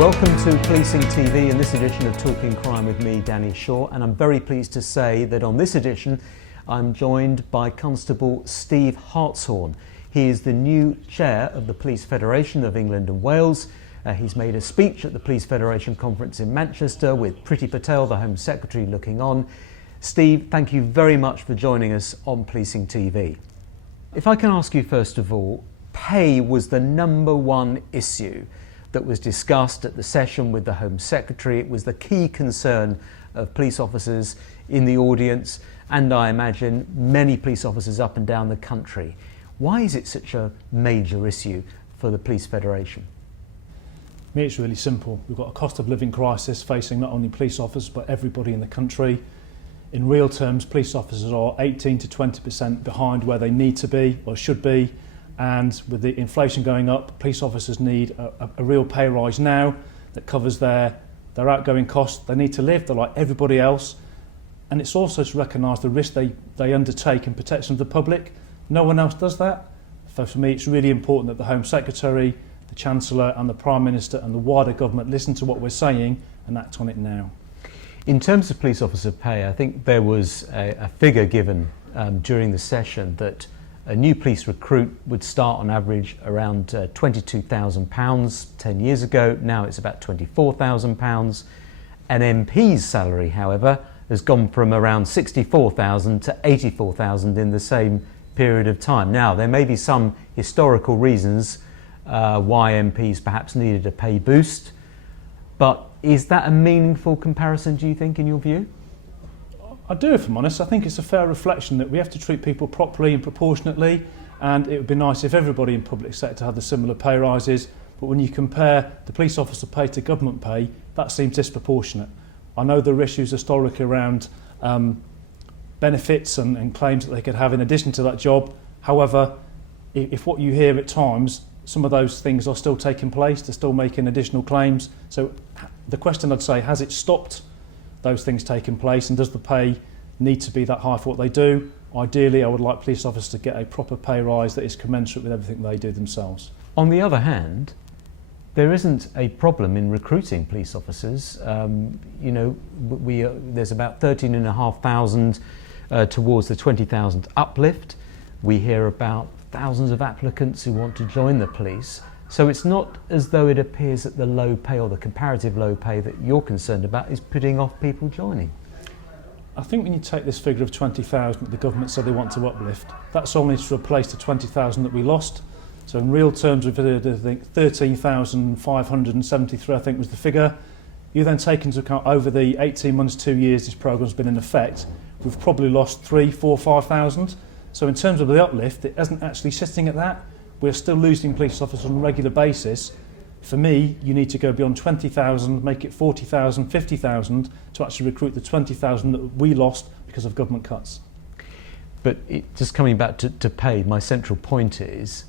Welcome to Policing TV and this edition of Talking Crime with me, Danny Shaw, and I'm very pleased to say that on this edition I'm joined by Constable Steve Hartshorn. He is the new chair of the Police Federation of England and Wales. He's made a speech at the Police Federation conference in Manchester with Priti Patel, the Home Secretary, looking on. Steve, thank you very much for joining us on Policing TV. If I can ask you first of all, pay was the number one issue that was discussed at the session with the Home Secretary. It was the key concern of police officers in the audience and I imagine many police officers up and down the country. Why is it such a major issue for the Police Federation? For me, it's really simple. We've got a cost of living crisis facing not only police officers but everybody in the country. In real terms, police officers are 18 to 20% behind where they need to be or should be. And with the inflation going up, police officers need a real pay rise now that covers their outgoing costs. They need to live, they're like everybody else. And it's also to recognise the risk they undertake in protection of the public. No one else does that. So for me, it's really important that the Home Secretary, the Chancellor and the Prime Minister and the wider government listen to what we're saying and act on it now. In terms of police officer pay, I think there was a figure given during the session that a new police recruit would start on average around £22,000 10 years ago. Now it's about £24,000. An MP's salary, however, has gone from around £64,000 to £84,000 in the same period of time. Now, there may be some historical reasons why MPs perhaps needed a pay boost, but is that a meaningful comparison, do you think, in your view? I do, if I'm honest. I think it's a fair reflection that we have to treat people properly and proportionately, and it would be nice if everybody in public sector had the similar pay rises, but when you compare the police officer pay to government pay, that seems disproportionate. I know there are issues historically around benefits and claims that they could have in addition to that job. However, if what you hear at times, some of those things are still taking place, they're still making additional claims. So the question I'd say, has it stopped those things taking place, and does the pay need to be that high for what they do? Ideally, I would like police officers to get a proper pay rise that is commensurate with everything they do themselves. On the other hand, there isn't a problem in recruiting police officers. There's about 13,500 towards the 20,000 uplift. We hear about thousands of applicants who want to join the police. So it's not as though it appears that the low pay or the comparative low pay that you're concerned about is putting off people joining. I think when you take this figure of 20,000 that the government said they want to uplift, that's only to replace the 20,000 that we lost. So in real terms, we've had, I think, 13,573, I think was the figure. You then take into account over the 18 months, 2 years this programme's been in effect, we've probably lost 3, 4, 5,000. So in terms of the uplift, it isn't actually sitting at that. We're still losing police officers on a regular basis. For me, you need to go beyond 20,000, make it 40,000, 50,000 to actually recruit the 20,000 that we lost because of government cuts. But just coming back to pay, my central point is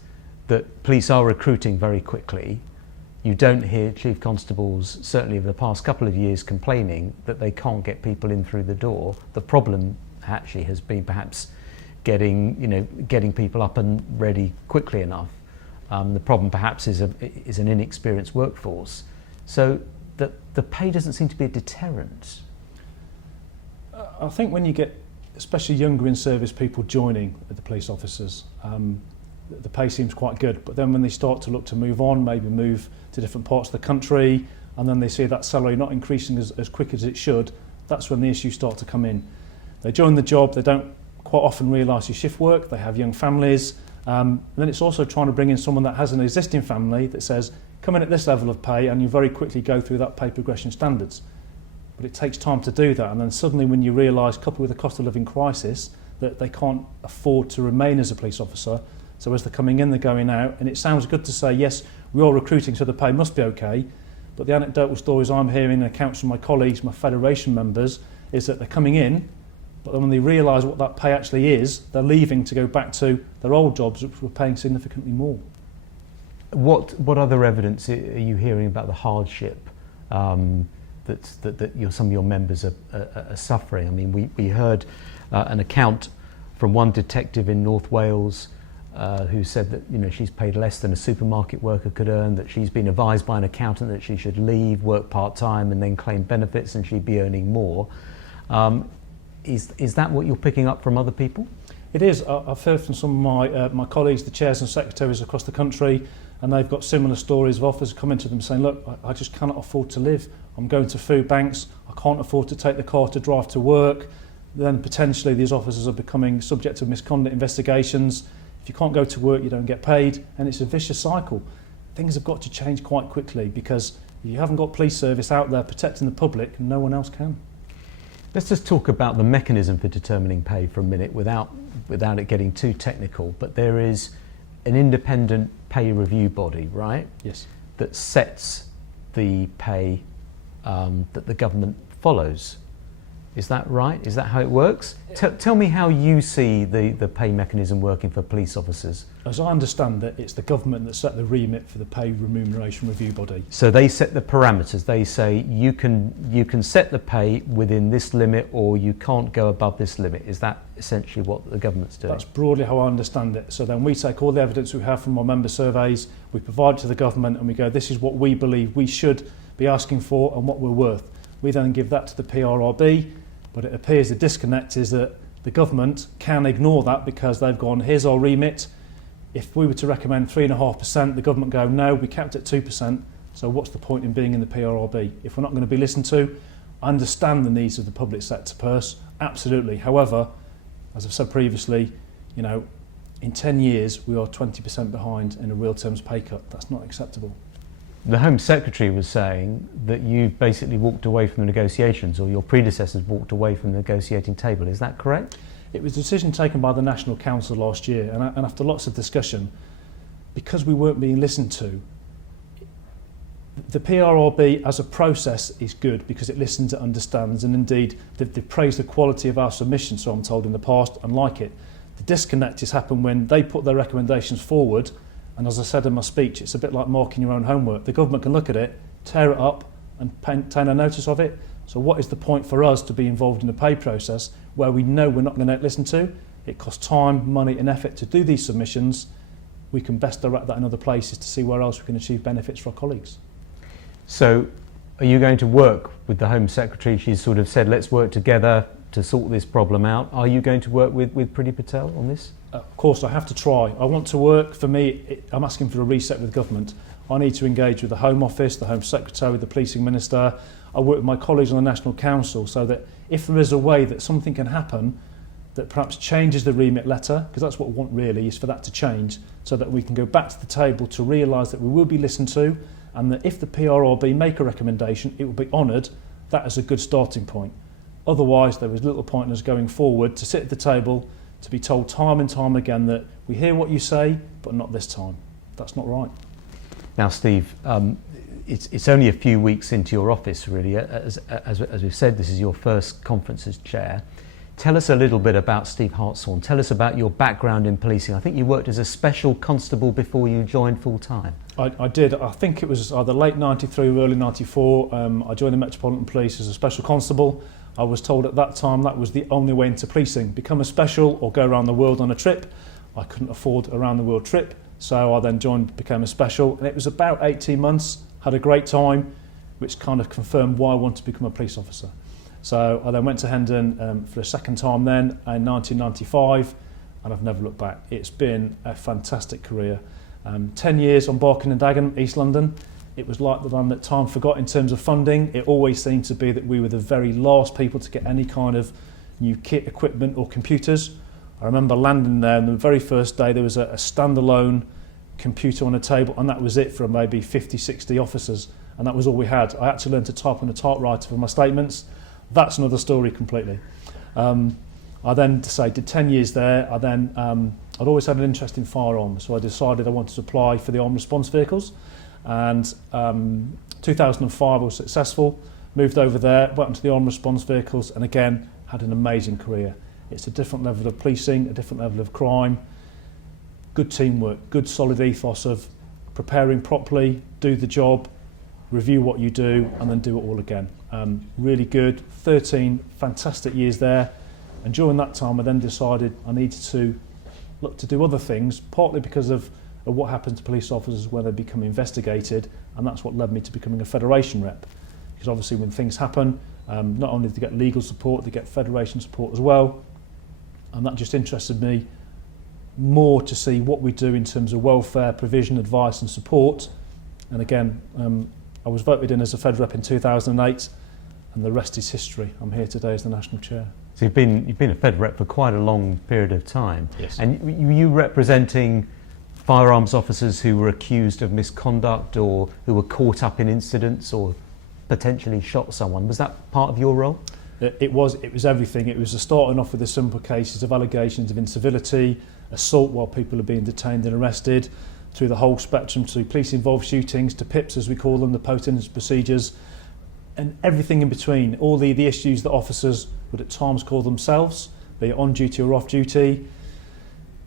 that police are recruiting very quickly. You don't hear chief constables, certainly over the past couple of years, complaining that they can't get people in through the door. The problem actually has been perhaps getting people up and ready quickly enough. The problem perhaps is an inexperienced workforce. So the pay doesn't seem to be a deterrent. I think when you get especially younger in service people joining the police officers, the pay seems quite good, but then when they start to look to move on, maybe move to different parts of the country, and then they see that salary not increasing as quick as it should, that's when the issues start to come in. They join the job, they don't quite often realise your shift work, they have young families, and then it's also trying to bring in someone that has an existing family that says, come in at this level of pay, and you very quickly go through that pay progression standards. But it takes time to do that, and then suddenly when you realise, coupled with the cost of living crisis, that they can't afford to remain as a police officer, so as they're coming in, they're going out, and it sounds good to say, yes, we are recruiting, so the pay must be okay, but the anecdotal stories I'm hearing, and accounts from my colleagues, my federation members, is that they're coming in, but then when they realise what that pay actually is, they're leaving to go back to their old jobs, which were paying significantly more. What other evidence are you hearing about the hardship that some of your members are suffering? I mean, we heard an account from one detective in North Wales who said that she's paid less than a supermarket worker could earn, that she's been advised by an accountant that she should leave, work part-time and then claim benefits and she'd be earning more. Is that what you're picking up from other people? It is. I've heard from some of my colleagues, the chairs and secretaries across the country, and they've got similar stories of officers coming to them saying, look, I just cannot afford to live. I'm going to food banks, I can't afford to take the car to drive to work. Then potentially these officers are becoming subject to misconduct investigations. If you can't go to work, you don't get paid, and it's a vicious cycle. Things have got to change quite quickly, because if you haven't got police service out there protecting the public, no one else can. Let's just talk about the mechanism for determining pay for a minute without it getting too technical. But there is an independent pay review body, right? Yes. That sets the pay that the government follows. Is that right? Is that how it works? Tell me how you see the pay mechanism working for police officers. As I understand it, it's the government that set the remit for the pay remuneration review body. So they set the parameters. They say you can set the pay within this limit, or you can't go above this limit. Is that essentially what the government's doing? That's broadly how I understand it. So then we take all the evidence we have from our member surveys, we provide it to the government, and we go, this is what we believe we should be asking for and what we're worth. We then give that to the PRRB, but it appears the disconnect is that the government can ignore that because they've gone, here's our remit. If we were to recommend 3.5%, the government go, no, we capped at 2%, so what's the point in being in the PRRB? If we're not going to be listened to, I understand the needs of the public sector purse, absolutely. However, as I've said previously, in 10 years we are 20% behind in a real terms pay cut. That's not acceptable. The Home Secretary was saying that you basically walked away from the negotiations, or your predecessors walked away from the negotiating table. Is that correct? It was a decision taken by the National Council last year, and after lots of discussion, because we weren't being listened to, the PRRB as a process is good because it listens, it understands, and indeed they've praised the quality of our submissions, so I'm told, in the past, and like it. The disconnect has happened when they put their recommendations forward. And as I said in my speech, it's a bit like marking your own homework. The government can look at it, tear it up and take a notice of it. So what is the point for us to be involved in a pay process where we know we're not going to listen to? It costs time, money and effort to do these submissions. We can best direct that in other places to see where else we can achieve benefits for our colleagues. So are you going to work with the Home Secretary? She's sort of said, let's work together to sort this problem out. Are you going to work with Priti Patel on this? Of course, I have to try. I want to work. For me, I'm asking for a reset with government. I need to engage with the Home Office, the Home Secretary, the Policing Minister. I work with my colleagues on the National Council so that if there is a way that something can happen that perhaps changes the remit letter, because that's what we want really, is for that to change, so that we can go back to the table to realise that we will be listened to, and that if the PRRB make a recommendation, it will be honoured. That is a good starting point. Otherwise, there is little point in us going forward to sit at the table to be told time and time again that we hear what you say, but not this time. That's not right. Now, Steve, it's only a few weeks into your office, really. As we've said, this is your first conference as chair. Tell us a little bit about Steve Hartshorn. Tell us about your background in policing. I think you worked as a Special Constable before you joined full-time. I did. I think it was either late 93 or early 94. I joined the Metropolitan Police as a Special Constable. I was told at that time that was the only way into policing. Become a special or go around the world on a trip. I couldn't afford a round the world trip, so I then became a special, and it was about 18 months, had a great time, which kind of confirmed why I wanted to become a police officer. So I then went to Hendon for a second time then in 1995, and I've never looked back. It's been a fantastic career. 10 years on Barking and Dagenham, East London. It was like the one that time forgot in terms of funding. It always seemed to be that we were the very last people to get any kind of new kit, equipment or computers. I remember landing there, and the very first day there was a standalone computer on a table, and that was it for maybe 50, 60 officers, and that was all we had. I had to learn to type on a typewriter for my statements. That's another story completely. I then did 10 years there. I'd always had an interest in firearms, so I decided I wanted to apply for the armed response vehicles. And 2005 I was successful, moved over there, went into the armed response vehicles, and again had an amazing career. It's a different level of policing, a different level of crime, good teamwork, good solid ethos of preparing properly, do the job, review what you do, and then do it all again. Really good, 13 fantastic years there, and during that time I then decided I needed to look to do other things, partly because of what happens to police officers when they become investigated, and that's what led me to becoming a Federation rep. Because obviously when things happen, not only do they get legal support, they get Federation support as well, and that just interested me more to see what we do in terms of welfare, provision, advice and support. And again, I was voted in as a Fed rep in 2008, and the rest is history. I'm here today as the National Chair. So you've been a Fed rep for quite a long period of time. Yes. And you representing firearms officers who were accused of misconduct or who were caught up in incidents or potentially shot someone. Was that part of your role? It was everything. It was starting off with the simple cases of allegations of incivility, assault while people are being detained and arrested, through the whole spectrum to police-involved shootings, to PIPs as we call them, the post-incident procedures, and everything in between. All the issues that officers would at times call themselves, be it on duty or off duty.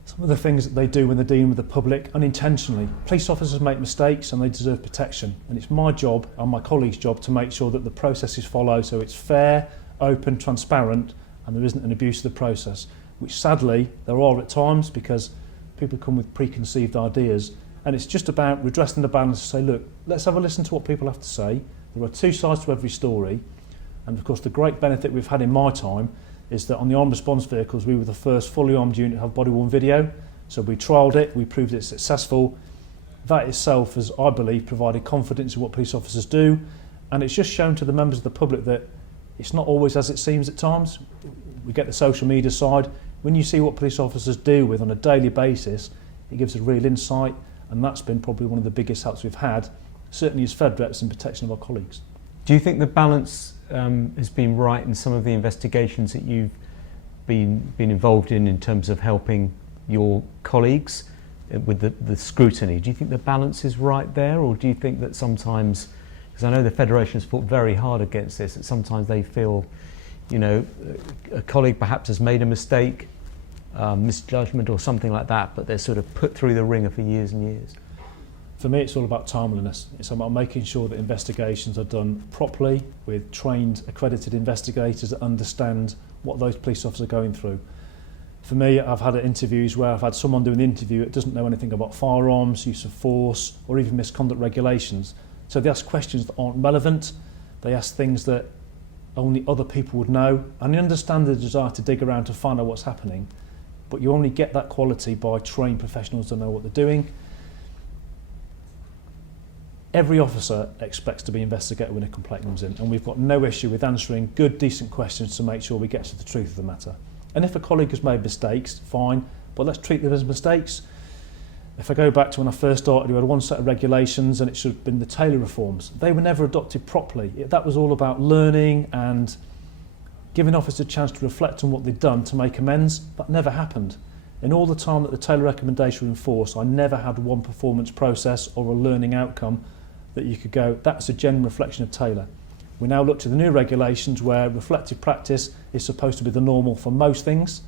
Some of the things that they do when they're dealing with the public unintentionally. Police officers make mistakes and they deserve protection. And it's my job and my colleagues' job to make sure that the process is followed so it's fair, open, transparent, and there isn't an abuse of the process, which sadly there are at times because people come with preconceived ideas. And it's just about redressing the balance to say, look, let's have a listen to what people have to say. There are two sides to every story. And of course the great benefit we've had in my time is that on the armed response vehicles we were the first fully armed unit to have body-worn video. So we trialled it, we proved it successful. That itself has, I believe, provided confidence in what police officers do, and it's just shown to the members of the public that it's not always as it seems at times. We get the social media side. When you see what police officers deal with on a daily basis, it gives a real insight, and that's been probably one of the biggest helps we've had, certainly as Fed reps in protection of our colleagues. Do you think the balance has been right in some of the investigations that you've been involved in terms of helping your colleagues with the scrutiny? Do you think the balance is right there, or do you think that sometimes, because I know the Federation has fought very hard against this, that sometimes they feel, you know, a colleague perhaps has made a mistake, misjudgment or something like that, but they're sort of put through the ringer for years and years? For me, it's all about timeliness. It's about making sure that investigations are done properly with trained, accredited investigators that understand what those police officers are going through. For me, I've had interviews where I've had someone doing the interview that doesn't know anything about firearms, use of force, or even misconduct regulations. So they ask questions that aren't relevant. They ask things that only other people would know. And I understand the desire to dig around to find out what's happening, but you only get that quality by trained professionals that know what they're doing. Every officer expects to be investigated when a complaint comes in, and we've got no issue with answering good, decent questions to make sure we get to the truth of the matter. And if a colleague has made mistakes, fine, but let's treat them as mistakes. If I go back to when I first started, we had one set of regulations and it should have been the Taser reforms. They were never adopted properly. That was all about learning and giving officers a chance to reflect on what they'd done to make amends. That never happened. In all the time that the Taser recommendation were in force, I never had one performance process or a learning outcome that you could go, that's a genuine reflection of Taser. We now look to the new regulations where reflective practice is supposed to be the normal for most things.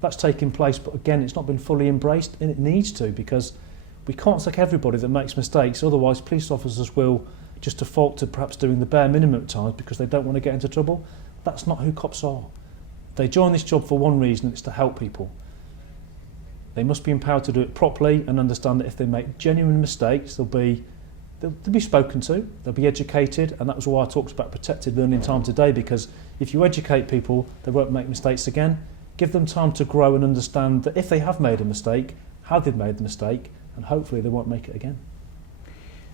That's taking place, but again, it's not been fully embraced, and it needs to, because we can't take everybody that makes mistakes, otherwise police officers will just default to perhaps doing the bare minimum at times because they don't want to get into trouble. That's not who cops are. They join this job for one reason, it's to help people. They must be empowered to do it properly and understand that if they make genuine mistakes, they'll be spoken to, they'll be educated, and that was why I talked about protected learning time today, because if you educate people, they won't make mistakes again. Give them time to grow and understand that if they have made a mistake, how they've made the mistake, and hopefully they won't make it again.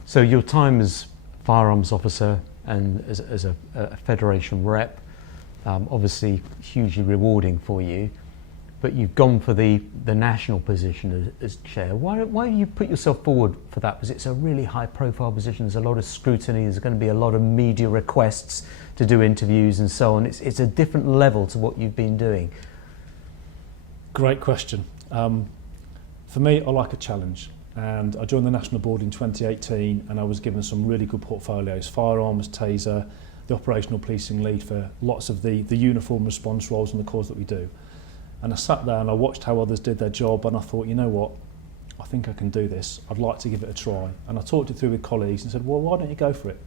So your time as firearms officer and as a Federation rep, obviously hugely rewarding for you, but you've gone for the national position as chair. Why you put yourself forward for that? Because it's a really high profile position, there's a lot of scrutiny, there's going to be a lot of media requests to do interviews and so on. It's a different level to what you've been doing. Great question. For me, I like a challenge, and I joined the National Board in 2018 and I was given some really good portfolios, firearms, Taser, the operational policing lead for lots of the uniform response roles and the cause that we do. And I sat there and I watched how others did their job, and I thought, you know what, I think I can do this. I'd like to give it a try. And I talked it through with colleagues and said, well, why don't you go for it?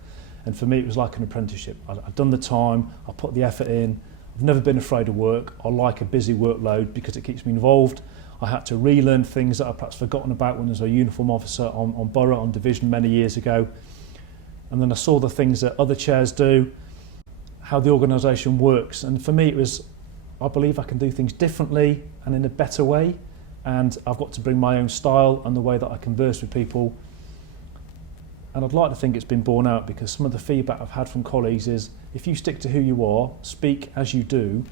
And for me, it was like an apprenticeship. I'd done the time, I put the effort in. I've never been afraid of work. I like a busy workload because it keeps me involved. I had to relearn things that I'd perhaps forgotten about when I was a uniform officer on borough, on division many years ago. And then I saw the things that other chairs do, how the organisation works. And for me, it was, I believe I can do things differently and in a better way. And I've got to bring my own style and the way that I converse with people. And I'd like to think it's been borne out, because some of the feedback I've had from colleagues is, if you stick to who you are, speak as you do,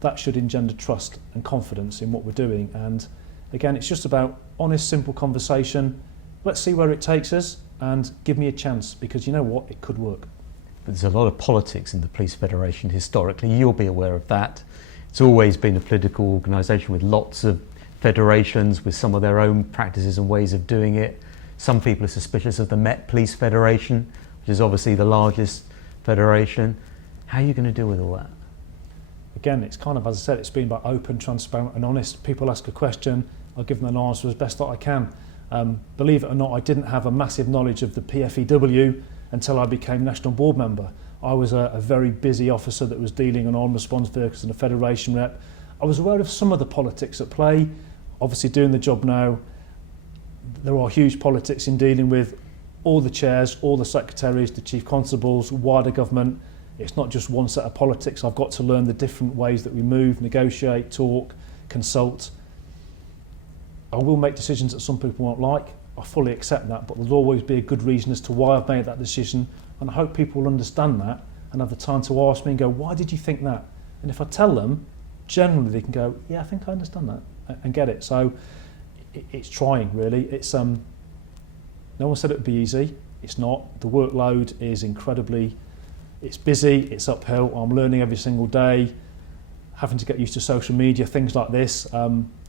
that should engender trust and confidence in what we're doing. And again, it's just about honest, simple conversation. Let's see where it takes us and give me a chance, because you know what, it could work. But there's a lot of politics in the Police Federation historically. You'll be aware of that. It's always been a political organisation with lots of federations with some of their own practices and ways of doing it. Some people are suspicious of the Met Police Federation, which is obviously the largest federation. How are you going to deal with all that? Again, it's kind of, as I said, it's been about open, transparent and honest. People ask a question, I'll give them an answer as best that I can. Believe it or not, I didn't have a massive knowledge of the PFEW until I became national board member. I was a very busy officer that was dealing on armed response vehicles and a federation rep. I was aware of some of the politics at play. Obviously doing the job now, there are huge politics in dealing with all the chairs, all the secretaries, the chief constables, wider government. It's not just one set of politics. I've got to learn the different ways that we move, negotiate, talk, consult. I will make decisions that some people won't like. I fully accept that, but there'll always be a good reason as to why I've made that decision, and I hope people will understand that and have the time to ask me and go, why did you think that? And if I tell them, generally they can go, yeah, I think I understand that, and get it. So it's trying, really. It's no one said it would be easy. It's not. The workload is incredibly, it's busy, it's uphill. I'm learning every single day, having to get used to social media, things like this.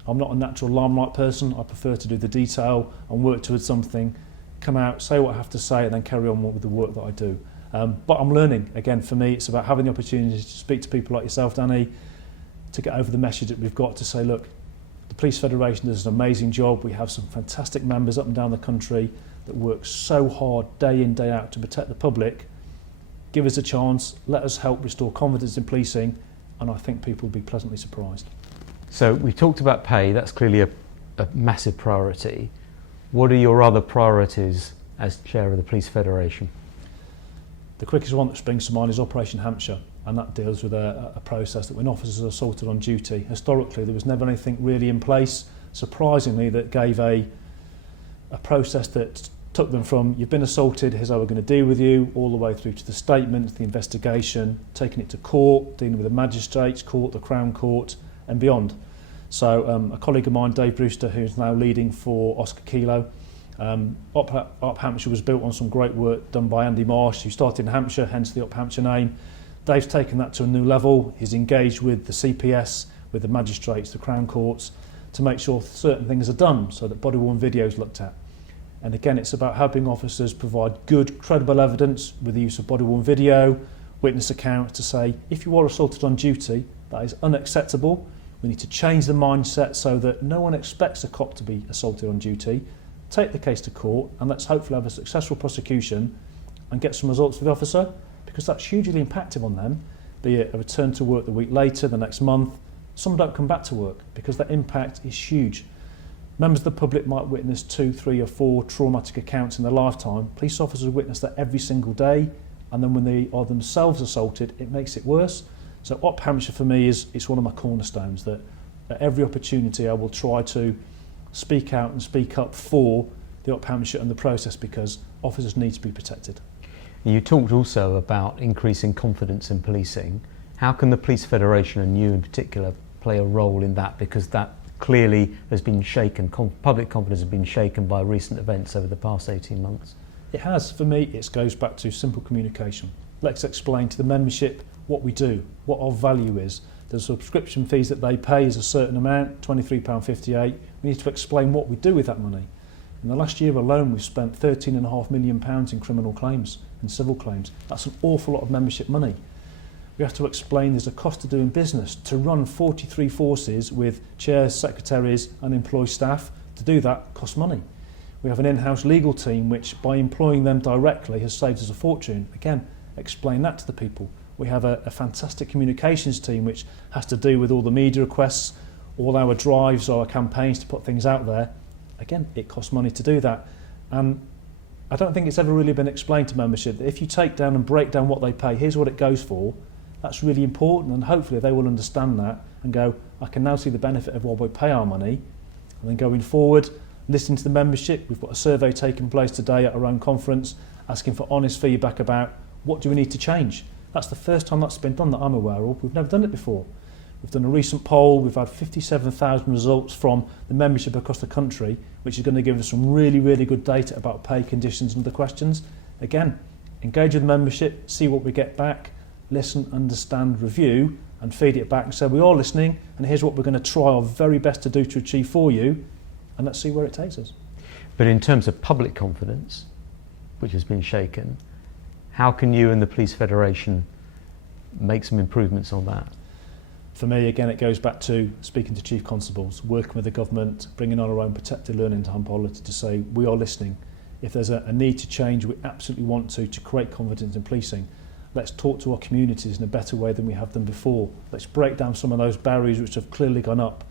I'm not a natural limelight person. I prefer to do the detail and work towards something, come out, say what I have to say, and then carry on with the work that I do. But I'm learning. Again, for me, it's about having the opportunity to speak to people like yourself, Danny, to get over the message that we've got to say, look, the Police Federation does an amazing job. We have some fantastic members up and down the country that work so hard day in, day out to protect the public. Give us a chance, let us help restore confidence in policing, and I think people will be pleasantly surprised. So we talked about pay, that's clearly a massive priority. What are your other priorities as chair of the Police Federation? The quickest one that springs to mind is Operation Hampshire, and that deals with a process that when officers are assaulted on duty, historically there was never anything really in place, surprisingly, that gave a process that took them from you've been assaulted, here's how we're going to deal with you, all the way through to the statement, the investigation, taking it to court, dealing with the magistrates court, the Crown Court and beyond. So a colleague of mine, Dave Brewster, who's now leading for Oscar Kilo, Op Hampshire was built on some great work done by Andy Marsh, who started in Hampshire, hence the Op Hampshire name. Dave's taken that to a new level. He's engaged with the CPS, with the magistrates, the Crown Courts, to make sure certain things are done so that body-worn video is looked at. And again, it's about helping officers provide good, credible evidence with the use of body-worn video, witness accounts to say, if you are assaulted on duty, that is unacceptable. We need to change the mindset so that no one expects a cop to be assaulted on duty. Take the case to court and let's hopefully have a successful prosecution and get some results for the officer, because that's hugely impactful on them, be it a return to work the week later, the next month. Some don't come back to work because that impact is huge. Members of the public might witness 2, 3 or 4 traumatic accounts in their lifetime. Police officers witness that every single day, and then when they are themselves assaulted, it makes it worse. So Op Hampshire for me it's one of my cornerstones, that at every opportunity I will try to speak out and speak up for the Op Hampshire and the process, because officers need to be protected. You talked also about increasing confidence in policing. How can the Police Federation and you in particular play a role in that? Because that clearly has been shaken, public confidence has been shaken by recent events over the past 18 months. It has. For me, it goes back to simple communication. Let's explain to the membership what we do, what our value is. The subscription fees that they pay is a certain amount, £23.58. We need to explain what we do with that money. In the last year alone, we've spent £13.5 million in criminal claims and civil claims. That's an awful lot of membership money. We have to explain there's a cost of doing business. To run 43 forces with chairs, secretaries and employed staff, to do that costs money. We have an in-house legal team which, by employing them directly, has saved us a fortune. Again, explain that to the people. We have a fantastic communications team which has to do with all the media requests, all our drives or our campaigns to put things out there, again, it costs money to do that. And I don't think it's ever really been explained to membership that if you take down and break down what they pay, here's what it goes for, that's really important, and hopefully they will understand that and go, I can now see the benefit of what we pay our money. And then going forward, listening to the membership, we've got a survey taking place today at our own conference, asking for honest feedback about what do we need to change. That's the first time that's been done that I'm aware of. We've never done it before. We've done a recent poll, we've had 57,000 results from the membership across the country, which is going to give us some really, really good data about pay conditions and other questions. Again, engage with the membership, see what we get back, listen, understand, review, and feed it back and say, we are listening, and here's what we're going to try our very best to do to achieve for you, and let's see where it takes us. But in terms of public confidence, which has been shaken, how can you and the Police Federation make some improvements on that? For me, again, it goes back to speaking to chief constables, working with the government, bringing on our own protected learning time policy to say, we are listening. If there's a need to change, we absolutely want to create confidence in policing. Let's talk to our communities in a better way than we have done before. Let's break down some of those barriers which have clearly gone up.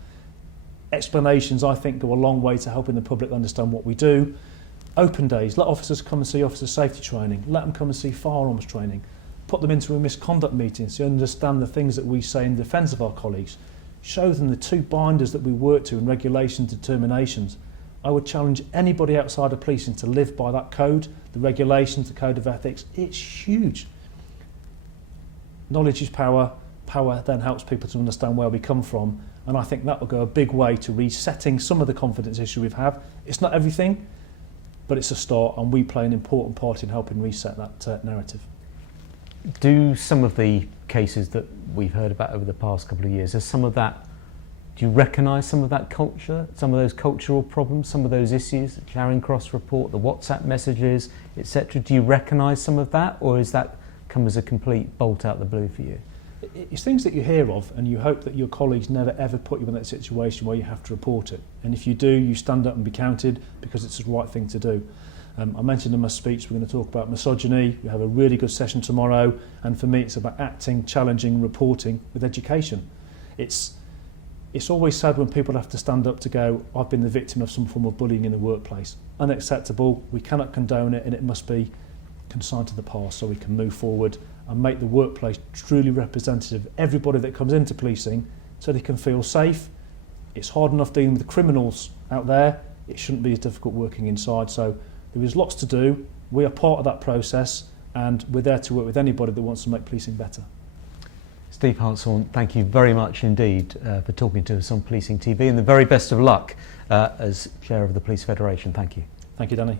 Explanations, I think, go a long way to helping the public understand what we do. Open days, let officers come and see officer safety training, let them come and see firearms training, put them into a misconduct meeting so you understand the things that we say in defence of our colleagues. Show them the 2 binders that we work to in regulations and determinations. I would challenge anybody outside of policing to live by that code, the regulations, the code of ethics. It's huge. Knowledge is power. Power then helps people to understand where we come from, and I think that will go a big way to resetting some of the confidence issue we've had. It's not everything, but it's a start, and we play an important part in helping reset that narrative. Do some of the cases that we've heard about over the past couple of years, do you recognise some of that culture, some of those cultural problems, some of those issues, the Charing Cross report, the WhatsApp messages, etc.? Do you recognise some of that, or is that come as a complete bolt out the blue for you? It's things that you hear of, and you hope that your colleagues never ever put you in that situation where you have to report it. And if you do, you stand up and be counted because it's the right thing to do. I mentioned in my speech we're going to talk about misogyny. We have a really good session tomorrow, and for me it's about acting, challenging, reporting with education. It's always sad when people have to stand up to go, I've been the victim of some form of bullying in the workplace. Unacceptable, we cannot condone it, and it must be consigned to the past so we can move forward and make the workplace truly representative of everybody that comes into policing so they can feel safe. It's hard enough dealing with the criminals out there, it shouldn't be as difficult working inside. So there is lots to do. We are part of that process, and we're there to work with anybody that wants to make policing better. Steve Hartshorn, thank you very much indeed for talking to us on Policing TV, and the very best of luck as Chair of the Police Federation. Thank you. Thank you, Danny.